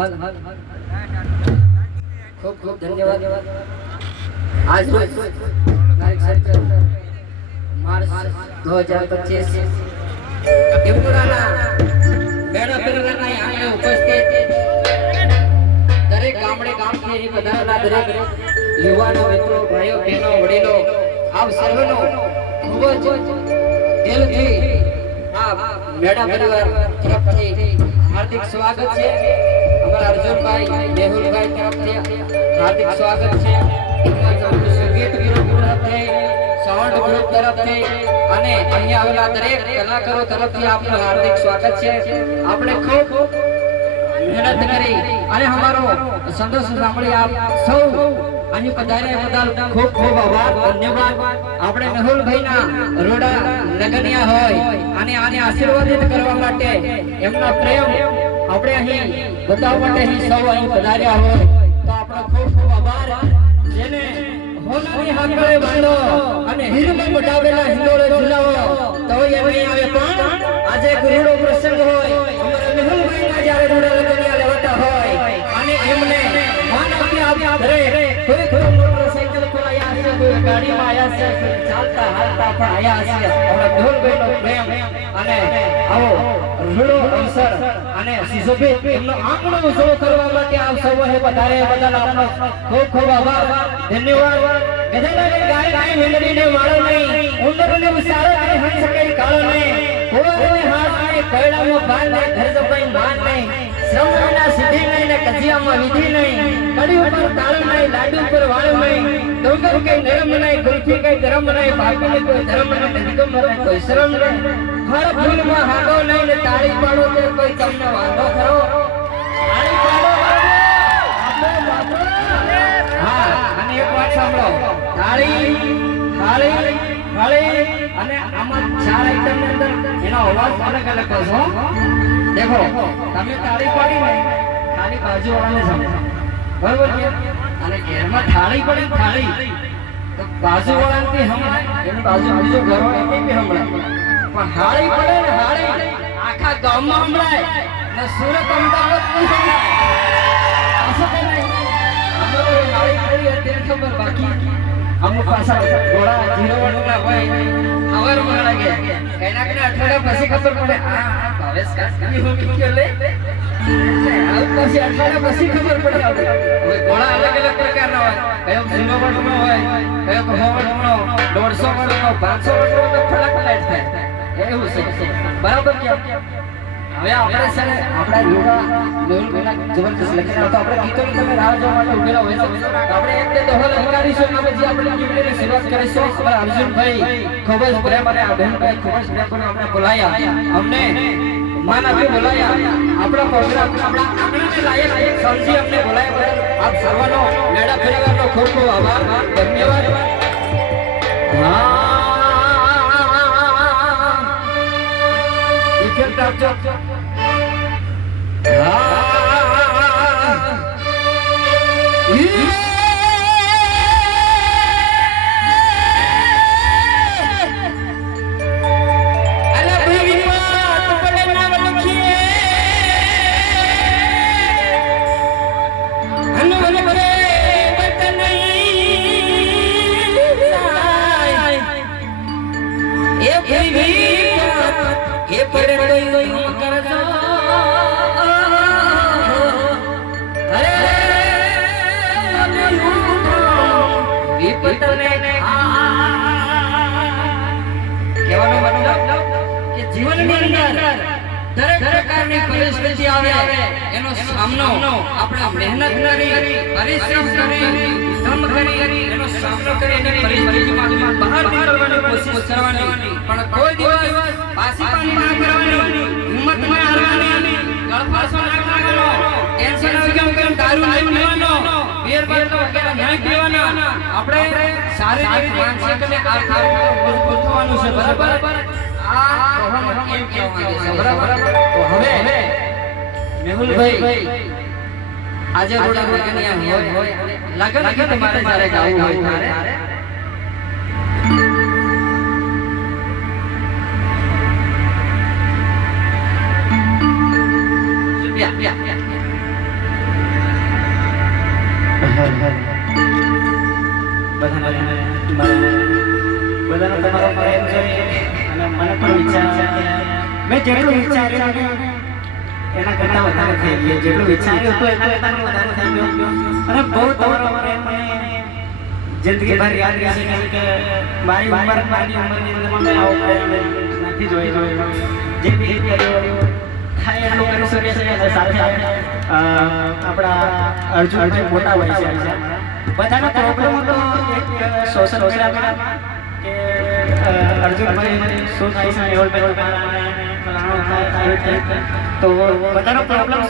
હલ હલ ખૂબ ખૂબ ધન્યવાદ આજ રોજ તારીખ 17 માર્ચ 2025 ટીપુરાના મેળા પરિવારના આંગણે ઉપસ્થિત દરેક ગામથી પધારેલા દરેક યુવાનો મિત્રો ભાઈઓ બહેનો વડીલો આપ સર્વનો ખૂબ જ દિલથી આ મેળા પરિવાર તરફથી હાર્દિક સ્વાગત છે। અમારા અર્જુનભાઈ મેહુલભાઈ તરફથી હાર્દિક સ્વાગત છે। સંગીત ગ્રુપ તરફથી સાઉન્ડ ગ્રુપ તરફથી અને અહીંયા આવેલા દરેક કલાકારો તરફથી આપનું હાર્દિક સ્વાગત છે। આપણે ખૂબ મહેનત કરી અને અમારો સંદેશ સાંભળી આપ સૌ અહીં પધાર્યા બદલ ખૂબ ખૂબ આભાર ધન્યવાદ। આપણે મેહુલભાઈના રોડા લગનિયા હોય અને આને આશીર્વાદિત કરવા માટે એમના પ્રેમ આપણે અહીં બતાવવા માટે અહીં સૌ અહીં પધાર્યા હોય તો આપણો ખૂબ ખૂબ આભાર। જેને હોનાની હાકળે બાંધો અને હીરમાં બટાવેલા હિંડોળે ઝુલાવો તો એ નહીં આવે પણ આજે ગુરુડો પ્રસંગ હોય અમારા મેહુલભાઈના જ્યારે રોડા લગનિયા લેવાતા હોય અને એમને માન આપ્યા ઘરે કોઈ કોઈ મોટરસાઇકલ પર આયા છે કોઈ ગાડીમાં આયા છે ચાલતા હાલતા પણ આયા છે આપણા મેહુલભાઈનો પ્રેમ અને આવો રૂડો અવસર અને સુશોભિત એમનો આંકડો ઉજળો કરવા માટે આપ સૌએ વધારે બદલ આપનો ખૂબ ખૂબ આભાર ધન્યવાદ। ગધેડાને ગાય ગાય મેલડીને માળો નહીં ઉંદરને ઉસારો અને હંસ કઈ કાળો નહીં કોઈને હાથ નહીં કૈડામાં ભાન નહીં ઘર જપાઈ માન નહીં શ્રમ વિના સિદ્ધિ નહીં ને કજિયામાં વિધિ નહીં કડી ઉપર તાળું નહીં લાડુ ઉપર વાળું નહીં ડોંગર કઈ નરમ નહીં ગુલફી કઈ ગરમ નહીં ભાગને કોઈ ધર્મ નહીં નિગમ નહીં કોઈ શરમ નહીં ફળ ફૂલમાં હાગો નહીં ને તાળી પાડો તે કોઈ તમને વાંધો ખરો તાળી પાડો હા અને એક વાત સાંભળો તાળી થાળી થાળી અને આમાં ચાર આઈટમ ની અંદર એનો અવાજ અલગ અલગ હશે। देखो તમે તાળી પાડી ને ખાલી બાજુવાળાને સમજો બરોબર છે અને ઘરમાં થાળી પડી થાળી તો બાજુવાળાને હમણાં એની બાજુ બીજો ઘર હોય એને બી હમણાં પણ હાળી પડે ને હાળી આખા ગામમાં હમણાં ને સુરત અમદાવાદ પણ હમણાં આસો કે નહીં અમે તો હાળી પડી અત્યારે ખબર બાકી અમુક પાછા ઘોડા જીરોવાળા હોય ખબર મને લાગે એના કે અઠવાડિયા પછી ખબર પડે આ ભાવેશ કાકી હું ક્યો લે આ પછી અઠવાડિયા પછી ખબર પડે હવે ઘોડા અલગ અલગ પ્રકારના હોય કયો જીરોવાળો હોય કયો ભોવાળો 150 વાળો 500 વાળો તો ફરક લાઈટ થાય એવું છે બરાબર કે હવે આપણે છે ને આપણા યોગા મેહુલભાઈના જબરદસ્ત લખીને તો આપણે ગીતોની તમે રાહ જોવા માટે ઉભેલા હોય તો આપણે એક બે દોહો લગાડીશું અને પછી આપણે ગીતની શરૂઆત કરીશું। અમારા અર્જુનભાઈ ખૂબ જ પ્રેમ અને આ બહેનભાઈ ખૂબ જ પ્રેમ કરીને અમને બોલાયા અમને માન આપી બોલાયા આપણા પ્રોગ્રામ આપણા આંગણાને લાયક સમજી અમને બોલાયા બદલ આપ સર્વનો મેળા પરિવારનો ખૂબ ખૂબ આભાર ધન્યવાદ। હા ઇફેક્ટ આપજો દરેક પ્રકારની પરિસ્થિતિ આવે એનો સામનો આપણે મહેનત કરી પરિશ્રમ કરી શ્રમ કરી એનો સામનો કરી અને પરિસ્થિતિમાંથી બહાર નીકળવાની કોશિશ કરવાની પણ કોઈ દિવસ પાછી પાની ના કરવાની હિંમત ના હારવાની ગળફાસો ના કરવાનો ટેન્શન આવી ગયું કે દારૂ નહીં પીવાનો બિયર બાટલો વગેરે નહીં પીવાના આપણે શારીરિક માનસિક અને આર્થિક મજબૂત થવાનું છે બરાબર એમ કહેવા માંગે છે બરાબર। તો હવે મેહુલભાઈ આજે રોડા લગનિયા હોય લગન ગીત મારે જ્યારે ગાવું હોય ત્યારે બધાનો તમારો પ્રેમ જોઈએ અને મને પણ વિચાર છે કે મેં જેટલું વિચાર્યું એના કરતાં વધારે થઈ ગયું. જેટલું વિચાર્યું હતું એના કરતાં વધારે થઈ ગયું અને બહુ તમારો પ્રેમ મને જિંદગીભર યાદ રહેશે. કેમ કે મારી ઉંમરની અંદરમાં મેં આવો પ્રેમ નથી જોયો. જે બી થાય એટલું કરી શકે છે અને સાથે આપણા અર્જુનભાઈ મોટા હોય છે. બધાનો પ્રોબ્લેમ હતો એક સોશિયલ મીડિયામાં કે અર્જુનભાઈ શું થાય છે, તો બધાનો પ્રોબ્લેમ